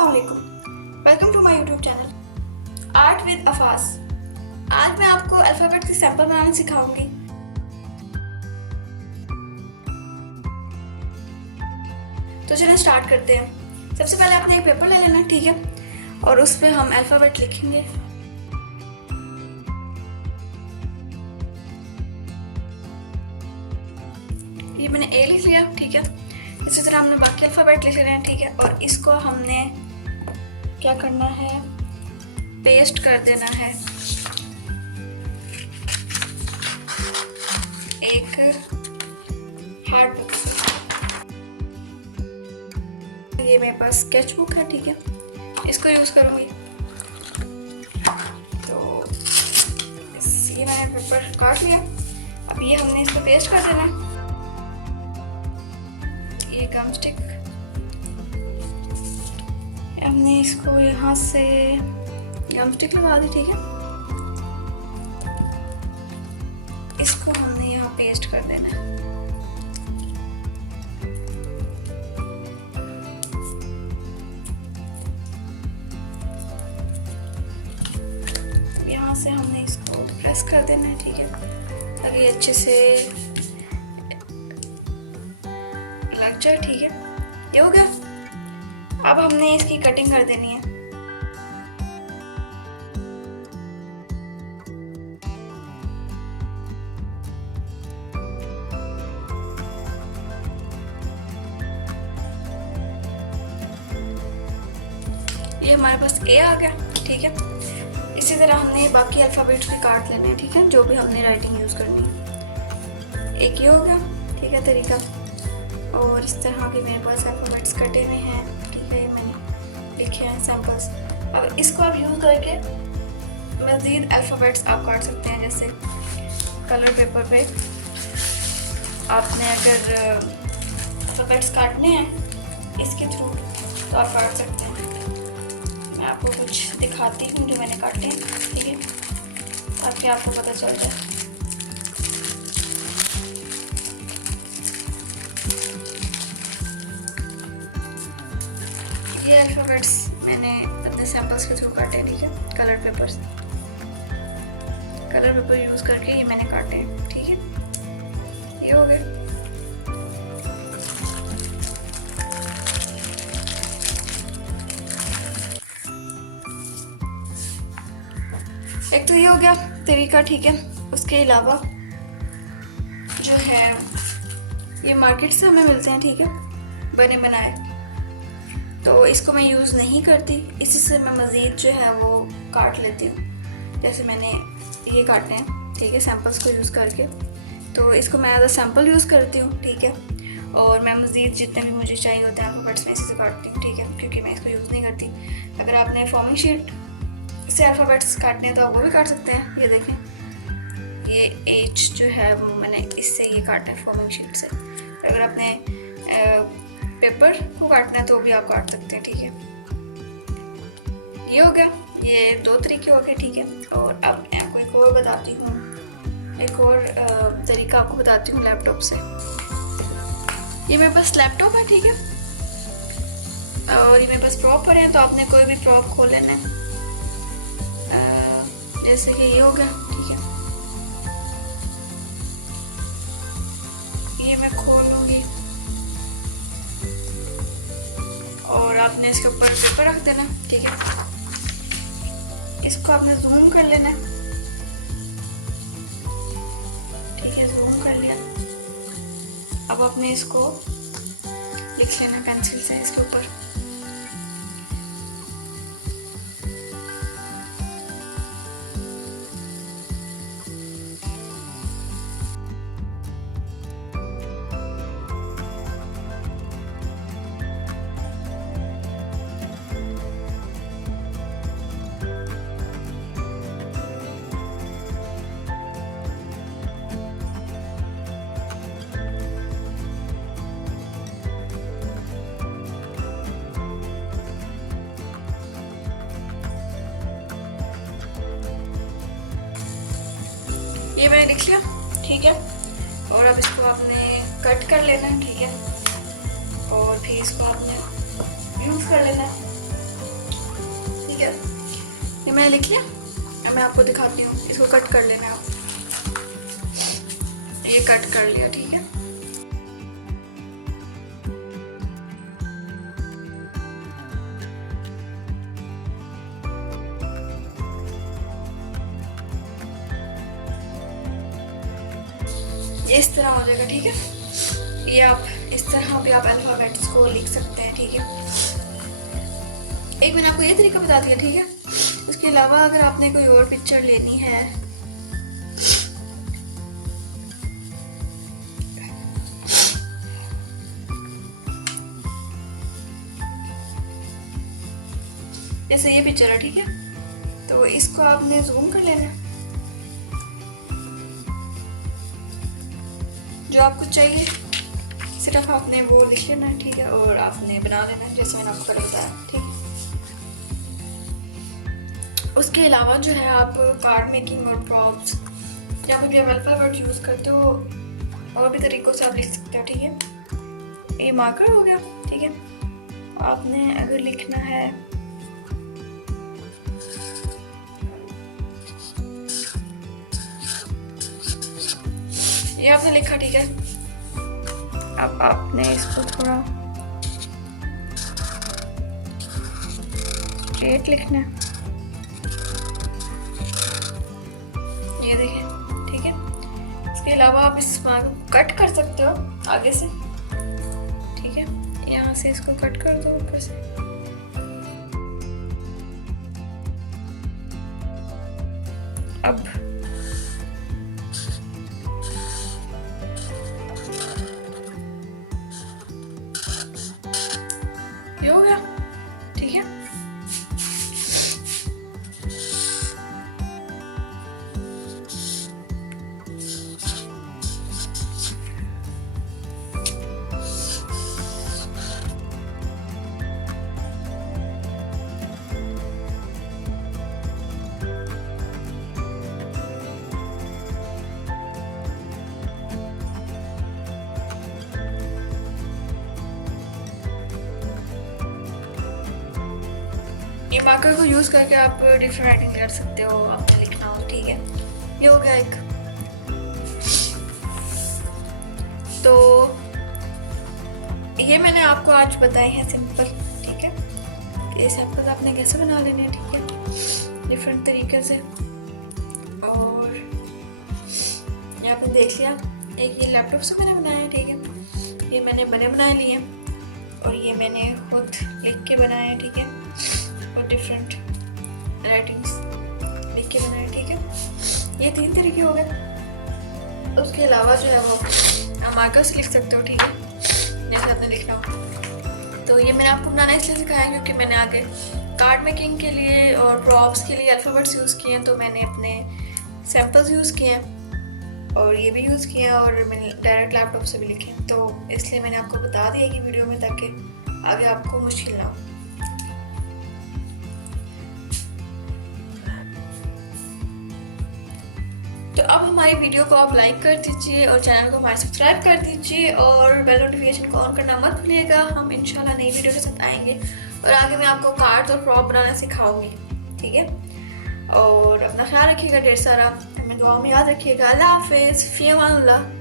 अस्सलामुअलैकुम, welcome to my YouTube channel art with Afas. आज मैं आपको अल्फ़ाबेट की सैंपल बनाना सिखाऊंगी। तो चलिए स्टार्ट करते हैं। सबसे पहले आपने एक पेपर ले लेना है, ठीक है, और उस पर हम अल्फ़ाबेट लिखेंगे। ये मैंने ए लिख लिया, ठीक है। इसी तरह हमने बाकी अल्फ़ाबेट लिख लेना है, ठीक है, और इसको हमने क्या करना है, पेस्ट कर देना है एक हार्ड पेपर पे। ये मेरे पास स्केच बुक है, ठीक है, इसको यूज़ करूँगी। तो ये मैंने पेपर काट लिया। अब ये हमने इसको पेस्ट कर देना है। ये गम स्टिक हमने इसको यहाँ से गम स्टिक लगा दी, ठीक है। इसको हमने यहाँ पेस्ट कर देना है। यहाँ से हमने इसको प्रेस कर देना है, ठीक है, ताकि अच्छे से लग जाए, ठीक है। ये हो गया। अब हमने इसकी कटिंग कर देनी है। ये हमारे पास ए आ गया, ठीक है। इसी तरह हमने बाकी अल्फ़ाबेट्स भी काट लेने हैं, ठीक है, जो भी हमने राइटिंग यूज़ करनी है। एक ये हो गया, ठीक है, तरीका। और इस तरह के मेरे पास अल्फ़ाबेट्स कटे हुए हैं, ठीक है, मैंने लिखे हैं सैम्पल्स। अब इसको आप यूज़ करके मज़ीद अल्फ़ाबेट्स आप काट सकते हैं। जैसे कलर पेपर पे आपने अगर अल्फ़ाबेट्स काटने हैं इसके थ्रू तो आप काट सकते हैं। मैं आपको कुछ दिखाती हूँ जो मैंने काटे हैं, ठीक है, ताकि आपको पता चल जाए। ये अल्फ़ाबेट्स मैंने अपने सैम्पल्स के थ्रू काटे हैं, ठीक है, कलर पेपर यूज़ करके ये मैंने काटे हैं, ठीक है। ये हो गए। एक तो ये हो गया तरीका, ठीक है। उसके अलावा जो है ये मार्केट से हमें मिलते हैं, ठीक है, बने बनाए। तो इसको मैं यूज़ नहीं करती, इसी से मैं मज़ीद जो है वो काट लेती हूँ। जैसे मैंने ये काटने हैं, ठीक है, सैम्पल्स को यूज़ करके। तो इसको मैं एज अ सैम्पल यूज़ करती हूँ, ठीक है। और मैं मज़ीद जितने भी मुझे चाहिए होते हैं अल्फ़ाबेट्स में इसी से काटती हूँ, ठीक है, क्योंकि मैं इसको यूज़ नहीं करती। अगर आपने फॉर्मिंग शीट से अल्फ़ाबेट्स काटने हैं तो आप वो भी काट सकते हैं। ये देखें, ये एच जो है वो मैंने इससे ये काटा है फॉर्मिंग शीट से। अगर आपने पेपर को काटना है तो भी आप काट सकते हैं, ठीक है। ये हो गया, ये दो तरीके हो गए, ठीक है। और अब मैं आपको एक और बताती हूँ, एक और तरीका आपको बताती हूँ लैपटॉप से। ये मेरे पास लैपटॉप है, ठीक है, और ये मेरे पास प्रॉपर है। तो आपने कोई भी प्रॉप खोल लेना है, जैसे कि ये हो गया, ठीक है। ये मैं खोल लूँगी और आपने इसके ऊपर पेपर रख देना, ठीक है। इसको आपने जूम कर लेना है, ठीक है, जूम कर लिया। अब आपने इसको लिख लेना पेंसिल से इसके ऊपर। ये मैंने लिख लिया, ठीक है। और अब इसको आपने कट कर लेना है, ठीक है, और फिर इसको आपने यूज़ कर लेना है। ठीक है, ये मैंने लिख लिया। अब मैं आपको दिखाती हूँ, इसको कट कर लेना है आप। ये कट कर लिया, ठीक है। ये इस तरह हो जाएगा, ठीक है। ये आप इस तरह भी आप अल्फाबेट्स को लिख सकते हैं, ठीक है। एक मैंने आपको ये तरीका बता दिया, ठीक है। उसके अलावा अगर आपने कोई और पिक्चर लेनी है, जैसे ये पिक्चर है, ठीक है, तो इसको आपने जूम कर लेना है। जो आपको चाहिए सिर्फ आपने वो लिख लेना है, ठीक है, और आपने बना लेना है जैसे मैंने आपको पहले बताया, ठीक है। उसके अलावा जो है आप कार्ड मेकिंग और प्रॉप्स या फिर अल्फाबेट यूज़ करते हो, और भी तरीक़ों से आप लिख सकते हो, ठीक है। ये मार्कर हो गया, ठीक है। आपने अगर लिखना है ये आपने लिखा, ठीक है। अब आपने इसको थोड़ा स्ट्रेट लिखना है, ये देखिए, ठीक है। इसके अलावा आप इस मार्क को कट कर सकते हो आगे से, ठीक है। यहाँ से इसको कट कर दो ऊपर से। अब ये हो गया, ठीक है। ये मार्कर को यूज़ करके आप डिफरेंट राइटिंग कर सकते हो, आपने लिखना हो, ठीक है। ये हो गया एक। तो ये मैंने आपको आज बताए हैं सिंपल, ठीक है। ये सिंपल आपने कैसे बना लेने हैं, ठीक है, डिफरेंट तरीके से। और ये आपने देख लिया, एक ये लैपटॉप से मैंने बनाया है, ठीक है। ये मैंने बने बनाए लिए, और ये मैंने खुद लिख के बनाए हैं, ठीक है, और डिफरेंट राइटिंग्स लिख के बनाए, ठीक है। ये 3 तरीके हो गए। उसके अलावा जो है वो मार्कर से लिख सकते हो, ठीक है, जैसे आपने लिखना हो। तो ये मैंने आपको बनाना इसलिए सिखाया क्योंकि मैंने आगे कार्ड मेकिंग के लिए और प्रॉप्स के लिए अल्फ़ाबेट्स यूज़ किए हैं, तो मैंने अपने सैम्पल्स यूज़ किए हैं और ये भी यूज़ किया, और मैंने डायरेक्ट लैपटॉप से भी लिखे, तो इसलिए मैंने आपको बता दिया कि वीडियो में, ताकि आगे आपको मुश्किल ना हो। तो अब हमारी वीडियो को आप लाइक कर दीजिए और चैनल को हमारे सब्सक्राइब कर दीजिए और बेल नोटिफिकेशन को ऑन करना मत भूलिएगा। हम इंशाल्लाह नई वीडियो के साथ आएंगे और आगे मैं आपको कार्ड्स और प्रॉप बनाना सिखाऊंगी, ठीक है। और अपना ख्याल रखिएगा ढेर सारा, हमें दुआ में याद रखिएगा। अल्लाह हाफिज़, फ़ी अमानिल्लाह।